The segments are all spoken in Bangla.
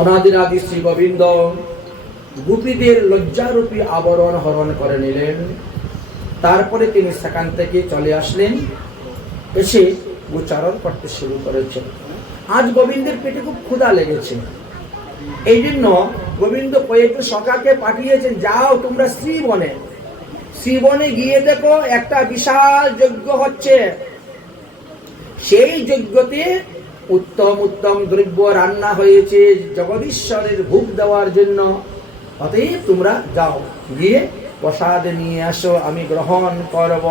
অনাদিরাদি শ্রী গোবিন্দ গোপীদের লজ্জারূপী আবরণ হরণ করে নিলেন। তারপরে তিনি সেখান থেকে চলে আসলেন, এসে উচ্চারণ করতে শুরু করেছেন। আজ গোবিন্দের পেটে খুব ক্ষুধা লেগেছে, এই জন্য গোবিন্দ কয়েকটি সখাকে পাঠিয়েছেন, যাও তোমরা শ্রীবনে গিয়ে দেখো একটা বিশাল যজ্ঞ হচ্ছে, সেই যজ্ঞতে উত্তম উত্তম দ্রব্য রান্না হয়েছে জগদীশ্বরের ভোগ দেওয়ার জন্য। অতএব তোমরা যাও, গিয়ে প্রসাদ নিয়ে আসো, আমি গ্রহণ করব।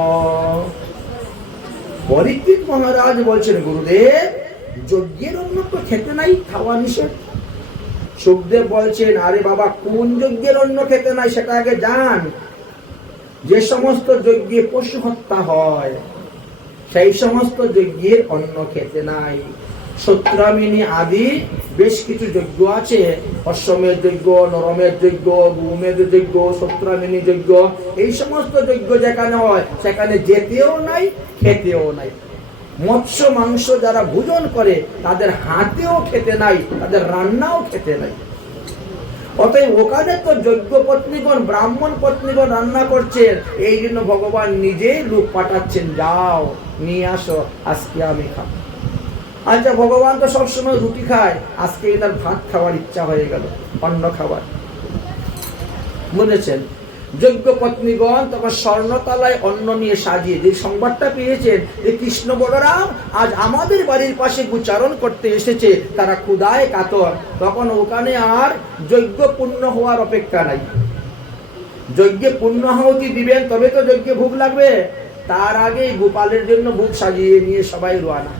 পরীক্ষিত মহারাজ বলছেন, গুরুদেব যজ্ঞের অন্ন তো খেতে নাই, খাওয়া নিষেধ। সুখদেব বলছেন, আরে বাবা, কোন যজ্ঞের অন্ন খেতে নাই সেটা আগে জান। যে সমস্ত যজ্ঞে পশু হত্যা হয় সেই সমস্ত যজ্ঞের অন্ন খেতে নাই। সত্রামিনী আদি বেশ কিছু যজ্ঞ আছে, অশ্বমেধ যজ্ঞ, নরমেধ যজ্ঞ, ভূমেধ যজ্ঞ, সত্রামিনী যজ্ঞ। এই সমস্ত যজ্ঞ যেখানে হয় সেখানে যেতেও নাই, খেতেও নাই। মৎস্য মাংস যারা ভোজন করে তাদের হাতেও খেতে নাই, তাদের রান্নাও খেতে নাই। অতএব ওখানে তো যজ্ঞ পত্নীগণ, ব্রাহ্মণ পত্নীগণ রান্না করছেন, এই জন্য ভগবান নিজেই লোক পাঠাচ্ছেন, যাও নিয়ে আসো, আজকে আমি খাবো। আচ্ছা, ভগবান তো সবসময় রুটি খায়, আজকে এনার ভাত খাওয়ার ইচ্ছা হয়ে গেল, অন্ন খাবার। বুঝেছেন? যজ্ঞ পত্নীগণ তখন স্বর্ণতলায় অন্ন নিয়ে সাজিয়ে, যে সংবাদটা পেয়েছেন যে কৃষ্ণ বলরাম আজ আমাদের বাড়ির পাশে উচ্চারণ করতে এসেছে, তারা ক্ষুধায় কাতর, তখন ওখানে আর যজ্ঞ পূর্ণ হওয়ার অপেক্ষা নাই। যজ্ঞে পূর্ণাহুতি দিবেন তবে তো যজ্ঞে ভোগ লাগবে, তার আগে গোপালের জন্য ভোগ সাজিয়ে নিয়ে সবাই রওনা।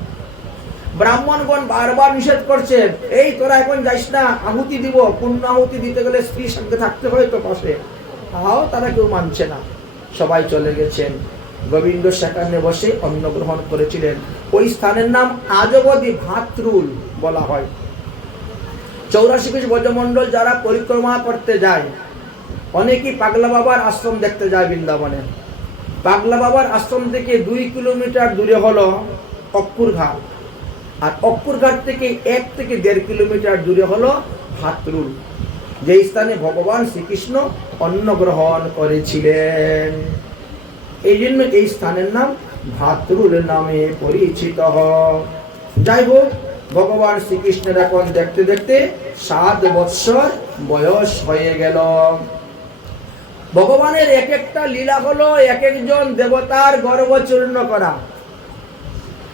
ব্রাহ্মণগণ বারবার নিষেধ করছেন, এই তোরা এখন যাইস না, আহুতি দিব, পূর্ণাহুতি দিতে গেলে স্ত্রীর সঙ্গে থাকতে হয় তো পাশে। তাও তারা কেউ মানছে না, সবাই চলে গেছেন। গোবিন্দ সেখানে বসে অন্ন গ্রহণ করেছিলেন। ওই স্থানের নাম আজবদী ভাতরুল বলা হয়। 84 কোটি ব্রজমণ্ডল যারা পরিক্রমা করতে যায়, অনেকেই পাগলা বাবার আশ্রম দেখতে যায় বৃন্দাবনে। পাগলা বাবার আশ্রম থেকে 2 কিলোমিটার দূরে হলো অক্কুর ঘাট, আর অক্কুর ঘাট থেকে 1 থেকে 1.5 কিলোমিটার দূরে হলো ভাতরুল, যে স্থানে ভগবান শ্রীকৃষ্ণ অন্ন গ্রহণ করেছিলেন। এই জন্য এই স্থানের নাম ভাতরুল নামে পরিচিত। যাই হোক, ভগবান শ্রীকৃষ্ণের এখন দেখতে দেখতে 7 বৎসর বয়স হয়ে গেল। ভগবানের এক একটা লীলা হলো এক একজন দেবতার গর্ব চূর্ণ করা,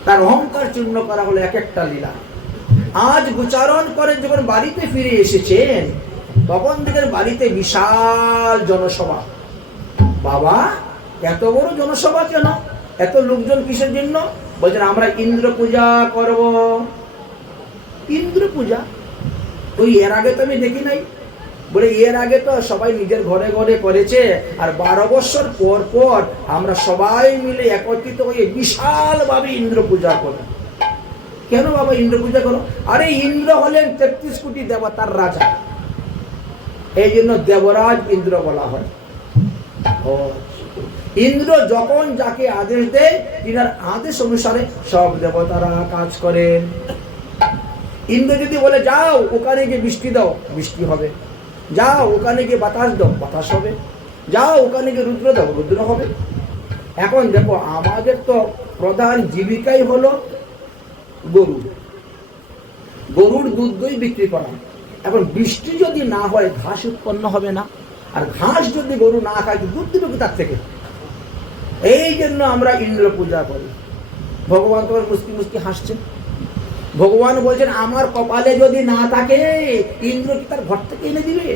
তার অহংকার চূর্ণ করা হলো এক একটা লীলা। আজ গোচারণ করে যখন বাড়িতে ফিরে এসেছেন, তখন দেখেন বাড়িতে বিশাল জনসভা। বাবা, এত বড় জনসভা কেন? এত লোকজন কিসের জন্য? বলছেন, আমরা ইন্দ্র পূজা করব। ইন্দ্র পূজা? ওই এর আগে তো আমি দেখি নাই। বলে, এর আগে তো সবাই নিজের ঘরে ঘরে করেছে, আর 12 বছর পর পর আমরা সবাই মিলে একত্রিত হয়ে বিশাল ভাবে ইন্দ্র পূজা করি। কেন বাবা ইন্দ্র পূজা করো? আরে ইন্দ্র হলেন 33 কোটি দেবতার রাজা, এই জন্য দেবরাজ ইন্দ্র বলা হয়। ইন্দ্র যখন যাকে আদেশ দেয়, তিনার আদেশ অনুসারে সব দেবতারা কাজ করেন। ইন্দ্র যদি বলে, যাও ওখানে গিয়ে বৃষ্টি দাও, বৃষ্টি হবে। যাও ওখানে গিয়ে বাতাস দাও, বাতাস হবে। যাও ওখানে গিয়ে রুদ্র দাও, রুদ্র হবে। এখন দেখো, আমাদের তো প্রধান জীবিকাই হলো গরু, গরুর দুধ দই বিক্রি করা। এখন বৃষ্টি যদি না হয় ঘাস উৎপন্ন হবে না, আর ঘাস যদি গরু না খায় দুধ দিবে কি তার থেকে? এই জন্য আমরা ইন্দ্র পূজা করি। ভগবান তোমার মুস্কি মুস্কি হাসছেন। ভগবান বলছেন, আমার কপালে যদি না থাকে ইন্দ্র কি তার ঘর থেকে এনে দিবে?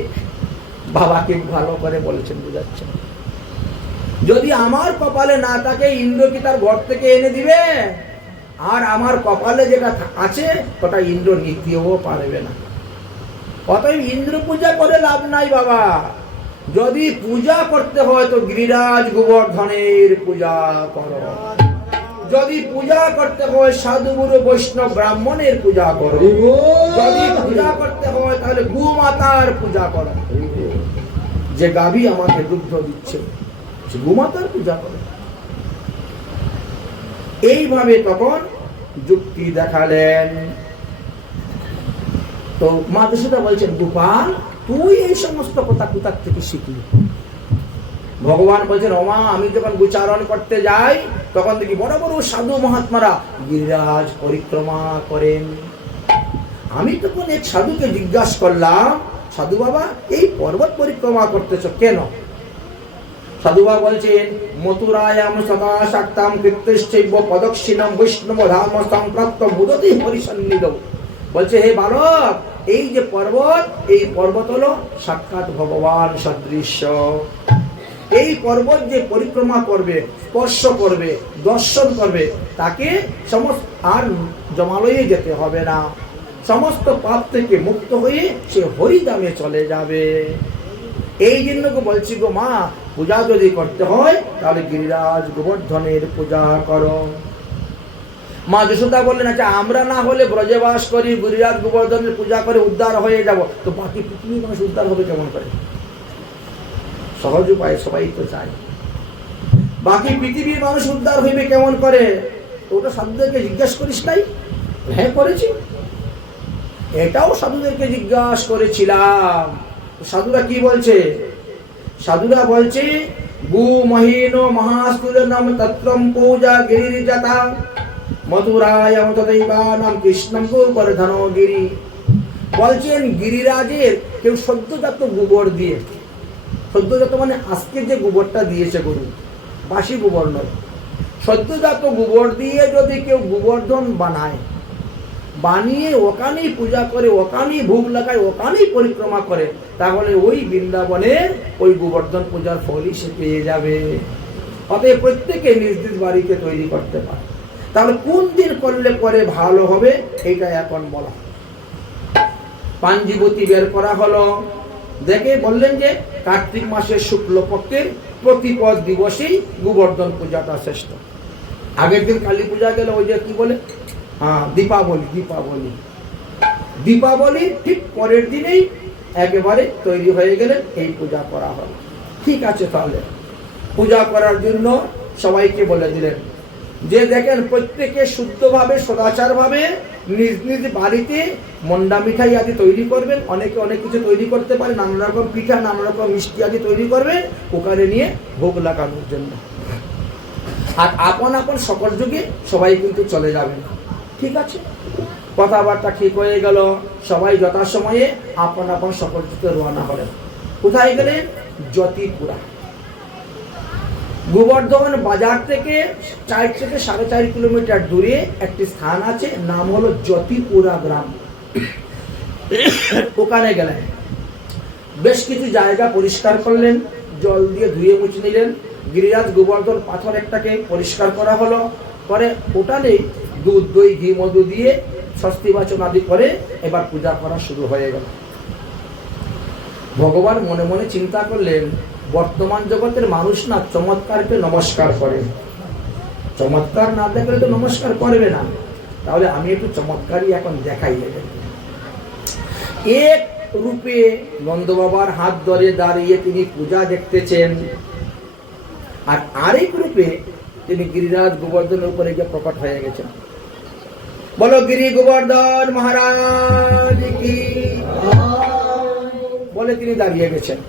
বাবাকে ভালো করে বলেছেন, বুঝাচ্ছেন। যদি আমার কপালে না থাকে ইন্দ্র কি তার ঘর থেকে এনে দিবে? আর আমার কপালে যেটা আছে ওটা ইন্দ্র নিতেও পারবে না। অতএব ইন্দ্র পূজা করে লাভ নাই বাবা। যদি পূজা করতে হয় তো গিরিরাজ গোবর্ধনের পূজা করো। যদি পূজা করতে হয় সাধুগুরু বৈষ্ণব ব্রাহ্মণের পূজা করো। যদি পূজা করতে হয় তাহলে গোমাতার পূজা করো। যে গাভী আমাকে দুগ্ধ দিচ্ছে, গোমাতার পূজা করো। এইভাবে তখন যুক্তি দেখালেন। তো মা যশোদা বলছেন, গোপাল তুই এই সমস্ত কথা কোথা থেকে শিখলি? ভগবান বলছেন, ওমা আমি যখন গোচারণ করতে যাই তখন দেখি বড় বড় সাধু মহাত্মারা গিরিরাজ পরিক্রমা করেন। আমি তখন এক সাধুকে জিজ্ঞাসা করলাম, সাধু বাবা এই পর্বত পরিক্রমা করতেছ কেন? সাধু বাবা বলছেন, মথুরায়াম সদা শাক্তাম কীর্তিশ্চৈব পদক্ষিণম বৈষ্ণব ধাম সম্প্রাপ্ত মুদতি হরিসন্নিধ। বলছে, হে বালক, এই যে পর্বত, এই পর্বত হলো সাক্ষাৎ ভগবান সদৃশ্য। এই পর্বত যে পরিক্রমা করবে, স্পর্শ করবে, দর্শন করবে, তাকে সমস্ত আর জমালয়ে যেতে হবে না, সমস্ত পাপ থেকে মুক্ত হয়ে সে হরিধামে চলে যাবে। এই জন্য বলছি গো মা, পূজা যদি করতে হয় তাহলে গিরিরাজ গোবর্ধনের পূজা করো। মা যশোদা বললেন, আচ্ছা আমরা না হলে ব্রজে বাস করি, গিরিরাজ গোবর্ধনের পূজা করে উদ্ধার হয়ে যাব, তো বাকি পৃথিবীর মানুষ উদ্ধার হবে কেমন করে? সহজ উপায় সবাই তো চায়, বাকি পৃথিবীর মানুষ উদ্ধার হইবে কেমন করে? ওটা সাধুদেরকে জিজ্ঞাসা করিস নাই? হ্যাঁ করেছি, এটাও সাধুদেরকে জিজ্ঞাসা করেছিলাম। সাধুরা কি বলছে? সাধুরা বলছে, গু মহিন মহাস্তুর নাম তত্রম পূজা গিরিজাতা মথুরায়াম তদৈবানাম কৃষ্ণম গোবর্ধন গিরি। বলছেন গিরিরাজের কেউ সদ্যজাত গোবর দিয়ে, সদ্যজাত মানে আজকে যে গোবরটা দিয়েছে গরু, বাসি গোবর নয়, সদ্যজাত গোবর দিয়ে যদি কেউ গোবর্ধন বানায়, বানিয়ে ওখানেই পূজা করে, ওখানেই ভোগ লাগায়, ওখানেই পরিক্রমা করে, তাহলে ওই বৃন্দাবনের ওই গোবর্ধন পূজার ফলই সে পেয়ে যাবে। অতএব প্রত্যেকে নিজ নিজ বাড়িকে তৈরি করতে পারে। তাহলে কোন দিন করলে পরে ভালো হবে এটা এখন বলা। পাঞ্জিবতী বের করা হলো, দেখে বললেন যে কার্তিক মাসের শুক্লপক্ষের প্রতিপদ দিবসেই গোবর্ধন পূজাটা শ্রেষ্ঠ। আগের দিন কালী পূজা গেল, ওই যে কি বলে, হ্যাঁ দীপাবলি, দীপাবলি, দীপাবলি ঠিক পরের দিনেই একেবারে তৈরি হয়ে গেলেন, এই পূজা করা হলো। ঠিক আছে, তাহলে পূজা করার জন্য সবাইকে বলে দিলেন যে দেখেন প্রত্যেকে শুদ্ধভাবে সদাচারভাবে নিজ নিজ বাড়িতে মন্ডা মিঠাই আদি তৈরি করবেন। অনেকে অনেক কিছু তৈরি করতে পারে, নানা রকম পিঠা, নানা রকম মিষ্টি আদি তৈরি করবেন ওখানে নিয়ে ভোগ লাগানোর জন্য। আর আপন আপন সকল যুগে সবাই কিন্তু চলে যাবেন। ঠিক আছে, কথাবার্তা ঠিক হয়ে গেল। সবাই যথাসময়ে আপন আপন সকল যুগে রওনা হলেন। কোথায় গেলেন? জ্যোতিপুরা। গোবর্ধন বাজার থেকে 4 থেকে 4.5 কিলোমিটার দূরে একটি স্থান আছে, নাম হলো জ্যোতিপুরা গ্রাম। ওখানে গেলেন, বেশ কিছু জায়গা পরিষ্কার করলেন, জল দিয়ে ধুয়ে মুছে নিলেন। গিরিরাজ গোবর্ধন পাথর একটাকে পরিষ্কার করা হলো, পরে ওটানে দুধ, দই, ঘি, মধু দিয়ে স্বস্তি বাচন আদি করে এবার পূজা করা শুরু হয়ে গেল। ভগবান মনে মনে চিন্তা করলেন, বর্তমান জগতের মানুষ না চমৎকারকে নমস্কার করে, চমৎকার না দেখলে তো নমস্কার করবে না, তাহলে আমি একটু চমৎকারই এখন দেখাই। এক রূপে নন্দ বাবার হাত ধরে দাঁড়িয়ে তিনি পূজা দেখতেছেন, আর আরেক রূপে তিনি গিরিরাজ গোবর্ধনের উপরে গিয়ে প্রকট হয়ে গেছেন। বলো গিরি গোবর্ধন মহারাজ কি বলে তিনি দাঁড়িয়ে গেছেন।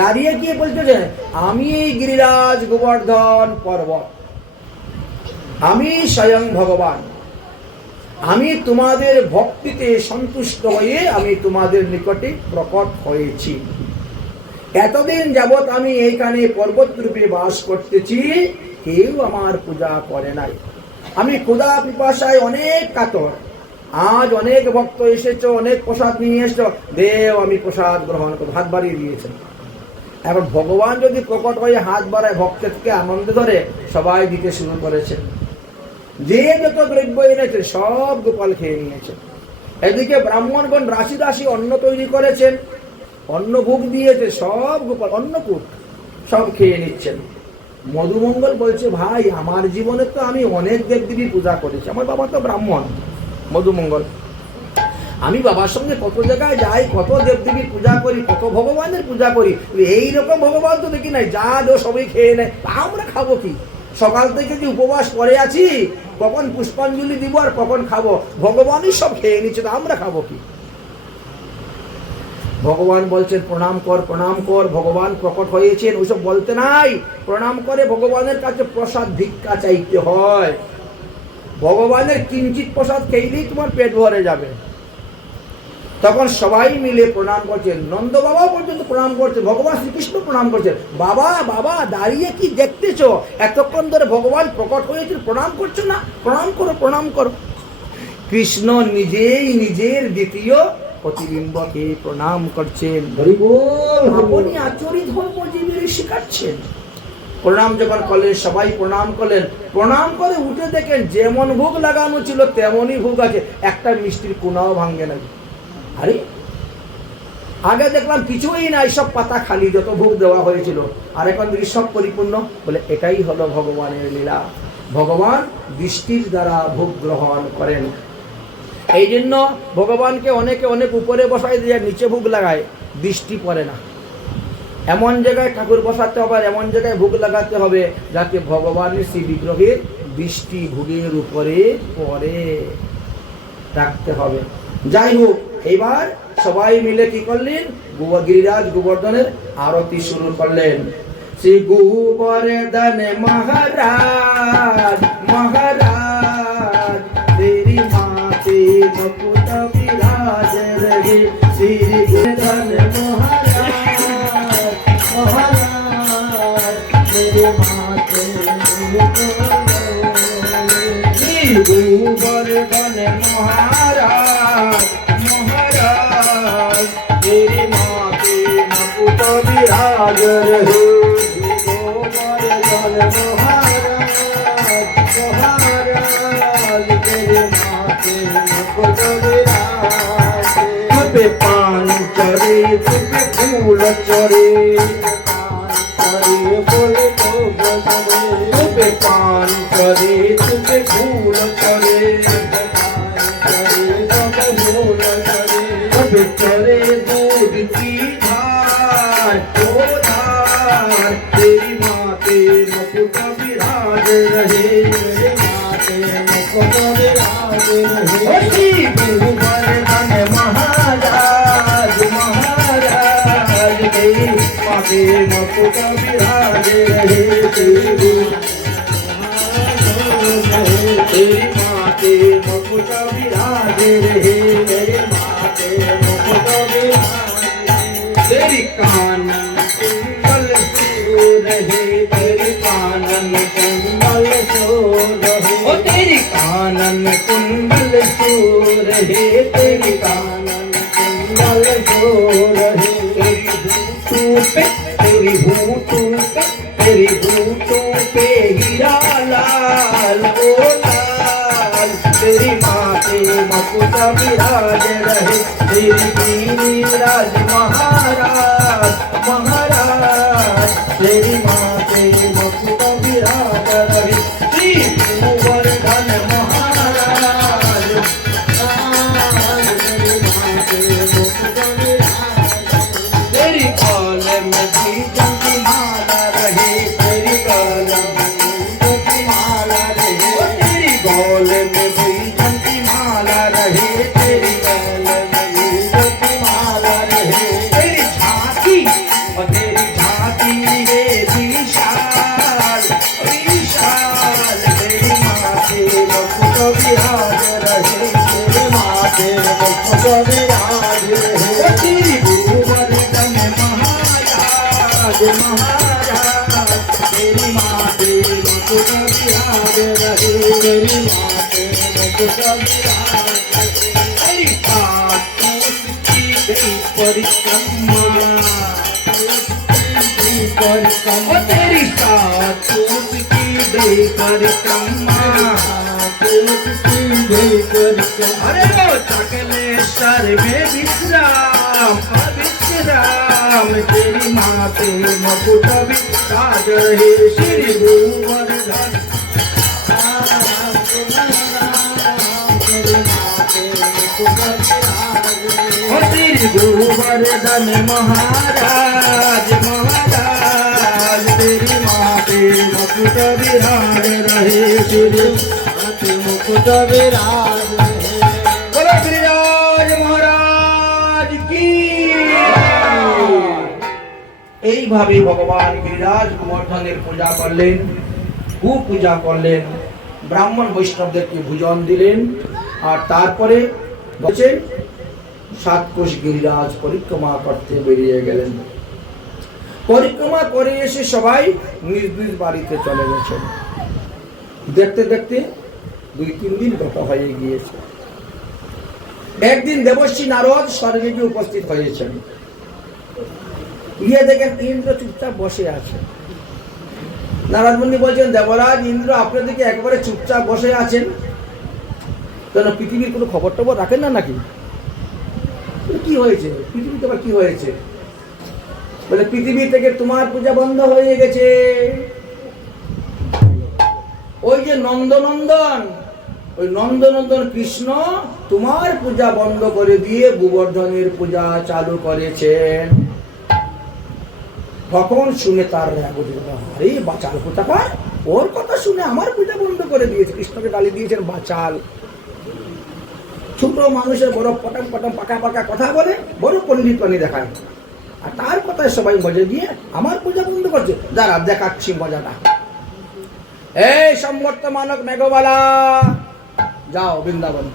দাঁড়িয়ে গিয়ে বলতেছেন, আমি গিরিরাজ গোবর্ধন পর্বত, আমি স্বয়ং ভগবান, আমি তোমাদের ভক্তিতে সন্তুষ্ট হয়ে আমি তোমাদের নিকটে প্রকট হয়েছি। এতদিন যাবৎ আমি এইখানে পর্বত রূপে বাস করতেছি, কেউ আমার পূজা করে নাই। আমি ক্ষুধা পিপাসায় অনেক কাতর, আজ অনেক ভক্ত এসেছো, অনেক প্রসাদ নিয়ে এসছো, দেও আমি প্রসাদ গ্রহণ করব। হাত বাড়িয়ে দিয়েছেন। এখন ভগবান যদি প্রকট হয়ে হাত বাড়ায়, ভক্তকে আনন্দ ধরে সবাই দিতে শুরু করেছেন। যে যত দ্রব্য এনেছে সব গোপাল খেয়ে নিয়েছে। এদিকে ব্রাহ্মণগণ রাশি রাশি অন্ন তৈরি করেছেন, অন্ন ভোগ দিয়েছে, সব গোপাল অন্নকূট সব খেয়ে নিচ্ছেন। মধুমঙ্গল বলছে, ভাই আমার জীবনে তো আমি অনেক দেবদেবী পূজা করেছি, আমার বাবা তো ব্রাহ্মণ। মধুমঙ্গল, আমি বাবার সঙ্গে কত জায়গায় যাই, কত দেবদেবীর পূজা করি, কত ভগবানের পূজা করি, এইরকম ভগবান তো দেখি নাই, যা দো সবাই খেয়ে নেয়, আমরা খাবো কি? সকাল থেকে যে উপবাস করে আছি, কখন পুষ্পাঞ্জলি দিব আর কখন খাবো? ভগবানই সব খেয়ে নিচ্ছে, তো আমরা খাবো কি? ভগবান বলছেন প্রণাম কর, প্রণাম কর, ভগবান প্রকট হয়েছেন, ওইসব বলতে নাই। প্রণাম করে ভগবানের কাছে প্রসাদ ভিক্ষা চাইতে হয়। ভগবানের কিঞ্চিত প্রসাদ খেলেই তোমার পেট ভরে যাবে। তখন সবাই মিলে প্রণাম করছেন, নন্দ বাবা পর্যন্ত প্রণাম করছে, ভগবান শ্রীকৃষ্ণ প্রণাম করছেন। বাবা বাবা দাঁড়িয়ে কি দেখতেছো, এতক্ষণ ধরে ভগবান প্রকট হয়েছে, প্রণাম করছো না? প্রণাম করো, প্রণাম করো। কৃষ্ণ নিজেই নিজের দ্বিতীয় প্রতিবিম্বকে প্রণাম করছেন। আপনি আচরিত ধর্মজীবীর শেখাচ্ছেন। প্রণাম যখন করলেন, সবাই প্রণাম করলেন। প্রণাম করে উঠে দেখেন যেমন ভোগ লাগানো ছিল তেমনই ভোগ আছে, একটা মিষ্টির কোনাও ভাঙ্গে না। আরে আগে দেখলাম কিছুই নাই, সব পাতা খালি, যত ভোগ দেওয়া হয়েছিল। আর এখন দেখি সব পরিপূর্ণ। বলে এটাই হলো ভগবানের লীলা। ভগবান দৃষ্টির দ্বারা ভোগ গ্রহণ করেন। এই জন্য ভগবানকে অনেকে অনেক উপরে বসাই দিয়ে নিচে ভোগ লাগায়, দৃষ্টি পড়ে না। এমন জায়গায় ঠাকুর বসাতে হবে, এমন জায়গায় ভোগ লাগাতে হবে যাতে ভগবানের সেই বিগ্রহের দৃষ্টি ভোগের উপরে পড়ে, রাখতে হবে। যাই হোক, এবার সবাই মিলে কি করলেন, গিরিরাজ গোবর্ধনের আরতি শুরু করলেন। শ্রী গোবর্ধন মহারাজ মহারাজ তেরি মাতে মুকুট বিরাজ রহে। শ্রী গোবর্ধন মহারাজ মহারাজ তেরি মাতে গোবর্ধন মহারাজ মহারাজ तेरी माते मुकुट विराज रहे। गोवर्धन महाराज महाराज तेरी माते मुकुट विराज। तुपे पान चढ़े तुपे फूल चढ़े, बोले तो बजरे। तुपे पान चढ़े तुपे फूल चढ़े, चरे दूध की धार ओ धार तेरी माते मुकुट विराज रहे। तेरी माते मुकुट विराज रहे। श्री गोवर्धन महाराज महाराज तेरी माते मुकुट विराज रहे। तेरी माते मुकुट विराज रहे। तेरी कानन कुंडल सो रहे, तेरी कानन कुंडल सो रहे। ओ तेरी कानन कुंडल सो रहे, तेरी कानन कुंडल सो रहे। तेरी होठों पे हीरा लाल ओ लाल तेरी माते मुकुट विराज रहे। तेरी गिरिराज महाराज महाराज तेरी माते मुकुट विराज रहे। श्री गोवर्धन महाराज तेरी माते मुकुट विराज। तेरी काल में बीजों की माला रहे, तेरी काल में बीजों की माला रहे। तेरी गौल में बीजों की माला रहे, तेरी गौल में बीजों की माला रहे। तेरी झांकी और तेरी झांकी है विशाल विशाल तेरी माते मुकुट विराज रहे। तेरी माते मुकुट विराज रहे। तेरी गोवर्धन महाराज महाराज तेरी माते मुकुट विराज रहे। तेरी माते मुकुट विराज रहे। तेरी परिक्रमा तेरी सातूत की परिक्रमा। अरे वो चकलेश्वर में विश्राम विश्राम तेरी माते मुकुट विराज रहे। श्री गोवर्धन तेरी गोवर्धन महाराज महाराज तेरी माते मुकुट विराज रहे। तेरी माते मुकुट विराज रहे। बोलो गिरिराज महाराज की। এইভাবে ভগবান গিরিরাজ গোবর্ধনের পূজা করলেন, খুব পূজা করলেন, ব্রাহ্মণ বৈষ্ণবদেরকে ভোজন দিলেন। আর তারপরে বলছেন 7 কোষ গিরিরাজ পরিক্রমা করতে বেরিয়ে গেলেন। পরিক্রমা করে এসে সবাই নিজ নিজ বাড়িতে চলে গেছেন। দেখতে দেখতে 2-3 দিন গত হয়ে গিয়েছে। একদিন দেবর্ষি নারদ স্বর্গে গিয়ে উপস্থিত হয়েছেন। গিয়ে দেখেন ইন্দ্র চুপচাপ বসে আছে। নারদ মুনি বলছেন, দেবরাজ ইন্দ্র আপনাদেরকে একেবারে চুপচাপ বসে আছেন, কেন পৃথিবীর কোনো খবর টবর রাখেন না নাকি? কি হয়েছে পৃথিবীতে, আবার কি হয়েছে? বলে পৃথিবী থেকে তোমার পূজা বন্ধ হয়ে গেছে। ওই যে নন্দনন্দন, ওই নন্দনন্দন কৃষ্ণ তোমার পূজা বন্ধ করে দিয়ে গোবর্ধনের পূজা চালু করেছেন। তখন শুনে তার রাগ উঠে গেল, আরে বাচাল কোথাকার, ওর কথা শুনে আমার পূজা বন্ধ করে দিয়েছে। কৃষ্ণকে গালি দিয়েছেন বাচাল। ছোট মানুষের বড় পটাম পটাম পাকা পাকা কথা বলে, বড় পণ্ডিত পানি দেখায়, আর তার কথায় সবাই মজা দিয়ে আমার পূজা বন্ধ করছে। দাঁড়া দেখাচ্ছি মজাটা। এই সম্বর্ত মানক মেঘবালা, যাও বৃন্দাবন,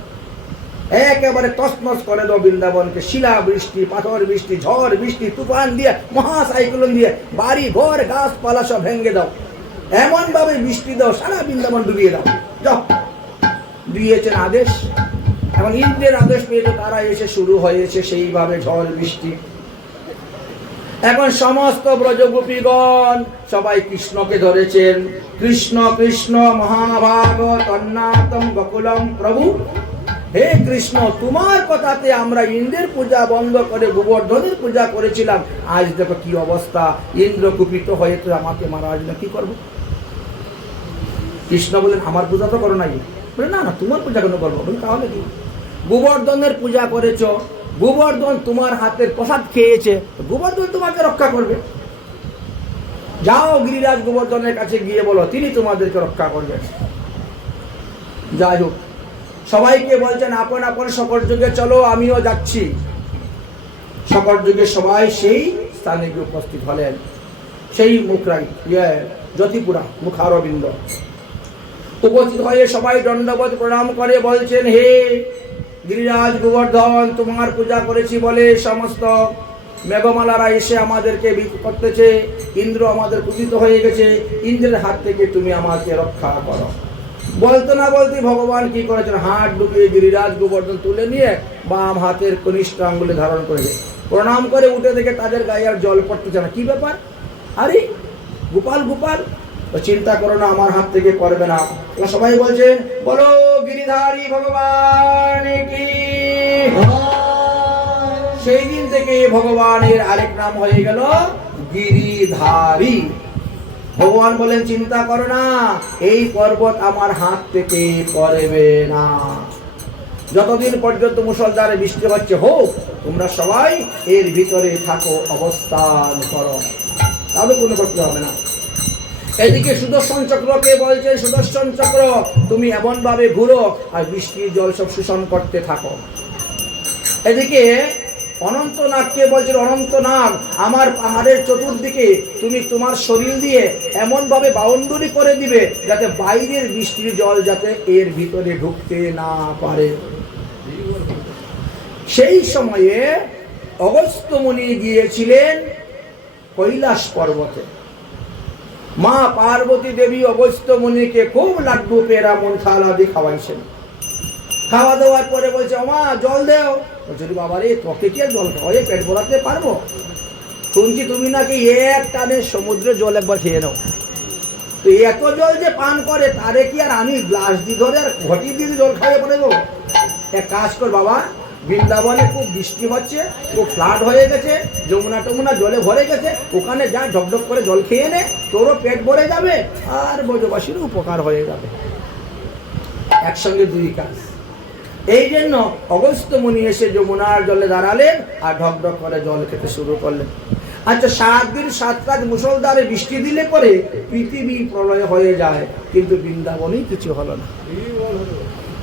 একেবারে তছনছ করে দাও বৃন্দাবনকে। শিলা বৃষ্টি, পাথর বৃষ্টি, ঝড় বৃষ্টি, তুফান দিয়ে, মহাসাইক্লোন দিয়ে বাড়ি ঘর গাছপালা সব ভেঙে দাও, এমন ভাবে বৃষ্টি দাও সারা বৃন্দাবন ডুবিয়ে দাও। যাও, দিয়েছেন আদেশ। এখন ইন্দ্রের আদেশ পেয়ে তো তারা এসে শুরু হয়েছে সেইভাবে ঝড় বৃষ্টি। এখন সমস্ত ব্রজগোপীগণ সবাই কৃষ্ণকে ধরেছেন। কৃষ্ণ কৃষ্ণ মহাভাগ তন্নাতম গোকুলম প্রভু। হে কৃষ্ণ, তোমার কথাতে আমরা ইন্দ্রের পূজা বন্ধ করে গোবর্ধনের পূজা করেছিলাম, আজ দেখো কি অবস্থা। ইন্দ্র কুপিত হয়ে তো আমাকে মারা না, কি করবো? কৃষ্ণ বলেন, আমার পূজা তো করো নাই। বলে না না, তোমার পূজা কেন করবো? বলে তাহলে কি? গোবর্ধনের পূজা করেছ, গোবর্ধন তোমার হাতের প্রসাদ খেয়েছে, গোবর্ধন তোমাকে রক্ষা করবে। যাও গিরিরাজ গোবর্ধনের কাছে গিয়ে বলো, তিনি তোমাদেরকে রক্ষা করবেন। যাই হোক, সবাইকে বলছেন আপন আপন শকট যুগে চলো, আমিও যাচ্ছি। শকট যুগে সবাই সেই স্থানে গিয়ে উপস্থিত হলেন। সেই মুখরাই জ্যোতিপুরা মুখারবিন্দ উপস্থিত হয়ে সবাই দণ্ডবোধ প্রণাম করে বলছেন, হে গিরিরাজ গোবর্ধন, তোমার পূজা করেছি বলে সমস্ত মেঘমালারা এসে আমাদেরকে করতেছে, ইন্দ্র আমাদের পূজিত হয়ে গেছে, ইন্দ্রের হাত থেকে তুমি আমাকে রক্ষা করো। বলতে না বলতে ভগবান কি করেছেন, হাত ঢুকিয়ে গিরিরাজ গোবর্ধন তুলে নিয়ে বাম হাতের কনিষ্ঠ আঙ্গুলে ধারণ করেছে। প্রণাম করে উঠে দেখে তাদের গায়ে আর জল পড়তেছে না। কি ব্যাপার? আরে গোপাল গোপাল, চিন্তা করো না, আমার হাত থেকে পড়বে না। সবাই বলছেন, বলো গিরিধারী ভগবান কি। সেই দিন থেকে ভগবানের আরেক নাম হয়ে গেল গিরিধারী। ভগবান বলেন, চিন্তা করো না, এই পর্বত আমার হাত থেকে পড়বে না। যতদিন পর্যন্ত মুষলধারে বৃষ্টি হচ্ছে হোক, তোমরা সবাই এর ভিতরে থাকো, অবস্থান করো, তাহলে কোনো করতে হবে না। এদিকে সুদর্শন চক্রকে বলছে, সুদর্শন চক্র তুমি এমন ভাবে ঘুরো আর বৃষ্টির জল সব শোষণ করতে থাকো। এদিকে অনন্তনাগকে বলছে, অনন্তনাগ আমার পাহাড়ের চতুর্দিকে তুমি তোমার শরীর দিয়ে এমন ভাবে বাউন্ডারি করে দিবে যাতে বাইরের বৃষ্টির জল যাতে এর ভিতরে ঢুকতে না পারে। সেই সময়ে অগস্ত্য মুনি গিয়েছিলেন কৈলাস পর্বতে। মা পার্বতী দেবী অগস্ত্য মুনিকে খুব লাড্ডু পেড়া মনথাল আদি খাওয়াইছেন। খাওয়া দাওয়ার পরে বলছে, মা জল দেও। বলছে, বাবা রে, তোকে কি আর জল খাওয়াই পেট ভরাতে পারবো? শুনছি তুমি নাকি এক টানে সমুদ্রের জল একবার খেয়ে নাও। তো এত জল যে পান করে, তারে কি আর আমি গ্লাস দিয়ে ধরে আর ঘটি দিয়ে জল খাইয়ে পড়ে দেবো? এক কাজ কর বাবা, বৃন্দাবনে খুব বৃষ্টি হচ্ছে, খুব ফ্লাড হয়ে গেছে, যমুনা টমুনা জলে ভরে গেছে, ওখানে যা ঢকঢক করে জল খেয়ে নে, তোরও পেট ভরে যাবে আর ব্রজবাসীরও উপকার হয়ে যাবে। একসঙ্গে দুই কাজ। এই জন্য অগস্ত্য মুনি এসে যমুনার জলে দাঁড়ালেন আর ঢকঢক করে জল খেতে শুরু করলেন। আচ্ছা, 7 দিন 7 রাত মুষলধারে বৃষ্টি দিলে পরে পৃথিবী প্রলয় হয়ে যায়, কিন্তু বৃন্দাবনেই কিছু হলো না।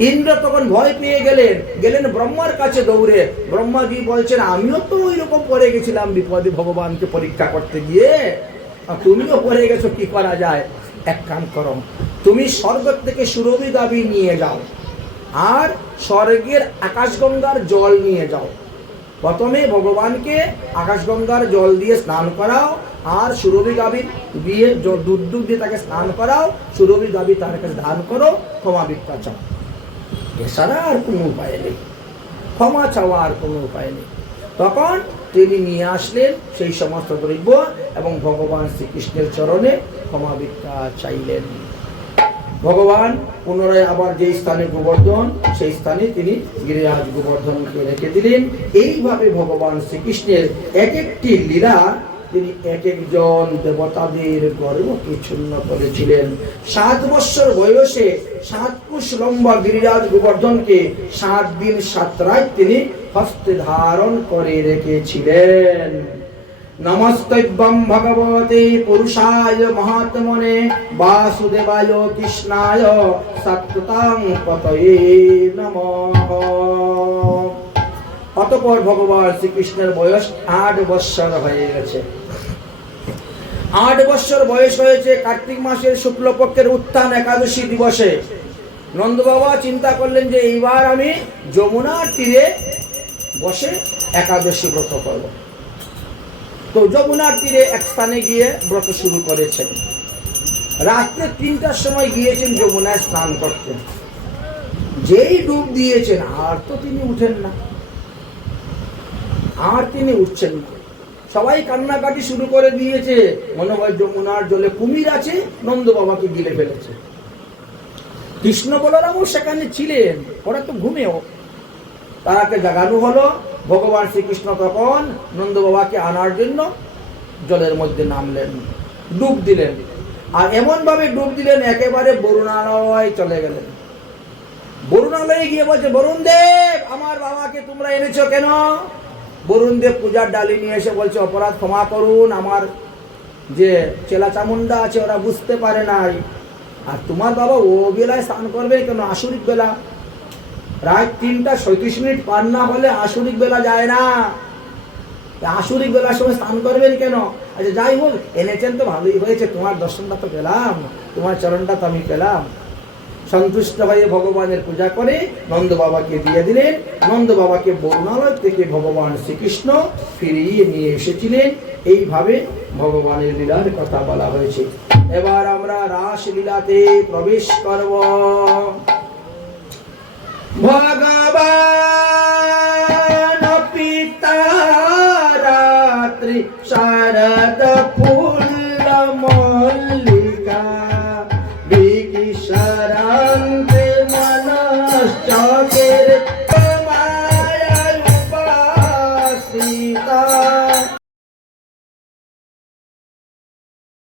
ইন্দ্র তখন ভয় পেয়ে গেলেন ব্রহ্মার কাছে দৌড়ে। ব্রহ্মাজি বলছেন, আমিও তো ওই রকম পড়ে গেছিলাম বিপদে ভগবানকে পরীক্ষা করতে গিয়ে, আর তুমিও পড়ে গেছো, কি করা যায়? এক কাম করো, তুমি স্বর্গ থেকে সুরভি দাবি নিয়ে যাও আর স্বর্গের আকাশগঙ্গার জল নিয়ে যাও। প্রথমে ভগবানকে আকাশগঙ্গার জল দিয়ে স্নান করাও আর সুরভি গাভীর দিয়ে দুধ দিয়ে তাকে স্নান করাও, সুরভি গাভী তার কাছে দান করো, ক্ষমা ভিক্ষা চাও। এছাড়া আর কোনো উপায় নেই, ক্ষমা চাওয়া আর কোনো উপায় নেই। তখন তিনি নিয়ে আসলেন সেই সমস্ত দ্রব্য এবং ভগবান শ্রীকৃষ্ণের চরণে ক্ষমা ভিক্ষা চাইলেন। ভগবান পুনরায় আবার যেই স্থানে গোবর্ধন, সেই স্থানে তিনি গিরিরাজ গোবর্ধনকে রেখে দিলেন। এইভাবে ভগবান শ্রীকৃষ্ণের এক একটি লীলা তিনি এক একজন দেবতাদের গর্বকে ছন্ন করেছিলেন। 7 বৎসর বয়সে 7 কোষ লম্বা গিরিরাজ গোবর্ধনকে 7 দিন 7 রাত তিনি হস্তে ধারণ করে রেখেছিলেন। নমস্তভ্যং ভগবতে পুরুষায় মহাত্মনে বাসুদেবায় কৃষ্ণায় সত্যতাং পতয়ে নমঃ। অতঃপর ভগবান শ্রীকৃষ্ণের বয়স 8 বৎসর হয়ে গেছে। 8 বৎসর বয়স হয়েছে। কার্তিক মাসের শুক্লপক্ষের উত্থান একাদশী দিবসে নন্দ বাবা চিন্তা করলেন যে এইবার আমি যমুনার তীরে বসে একাদশী ব্রত করব। তো যমুনার তীরে এক স্থানে গিয়ে ব্রত শুরু করেছেন। রাত্রে 3টার সময় গিয়েছেন যমুনায় স্নান করতে। যেই ডুব দিয়েছেন আর তো তিনি উঠেন না, আর তিনি উঠছেন না। সবাই কান্নাকাটি শুরু করে দিয়েছে, মনে হয় যমুনার জলে কুমির আছে, নন্দ বাবাকে গিলে ফেলেছে। কৃষ্ণ বলরামও সেখানে ছিলেন, ওরা তো ঘুমেও। তারাকে জাগানো হলো। ভগবান শ্রীকৃষ্ণ তখন নন্দ বাবাকে আনার জন্য জলের মধ্যে নামলেন, ডুব দিলেন। আর এমন ভাবে ডুব দিলেন একেবারে বরুণালয় চলে গেলেন। বরুণালয়ে গিয়ে বলছে, বরুণ দেব, আমার বাবাকে তোমরা এনেছো কেন? বরুণ দেব পূজার ডালি নিয়ে এসে বলছে, অপরাধ ক্ষমা করুন, আমার যে চেলা চামুন্ডা আছে ওরা বুঝতে পারে নাই। আর তোমার বাবা ও বেলায় স্নান করবে কেন? আসরিক বেলা, রাত 3:37 পার না হলে আসরিক বেলা যায় না। আসরিক বেলার সময় স্নান করবেন কেন? আচ্ছা যাই হোক, এনেছেন তো ভালোই হয়েছে, তোমার দর্শনটা তো পেলাম, তোমার চরণটা তো আমি পেলাম। সন্তুষ্ট হয়ে ভগবানের পূজা করে নন্দ বাবাকে দিয়ে দিলেন। নন্দ বাবাকে বরুণালয় থেকে ভগবান শ্রীকৃষ্ণ ফিরিয়ে নিয়ে এসেছিলেন। এইভাবে ভগবানের লীলার কথা বলা হয়েছে। এবার আমরা রাস লীলাতে প্রবেশ করব। ভগবান পিতা রাত্রি শারদ ফুল্ল মল্লিকা বিকিশরান্তে মনশ্চ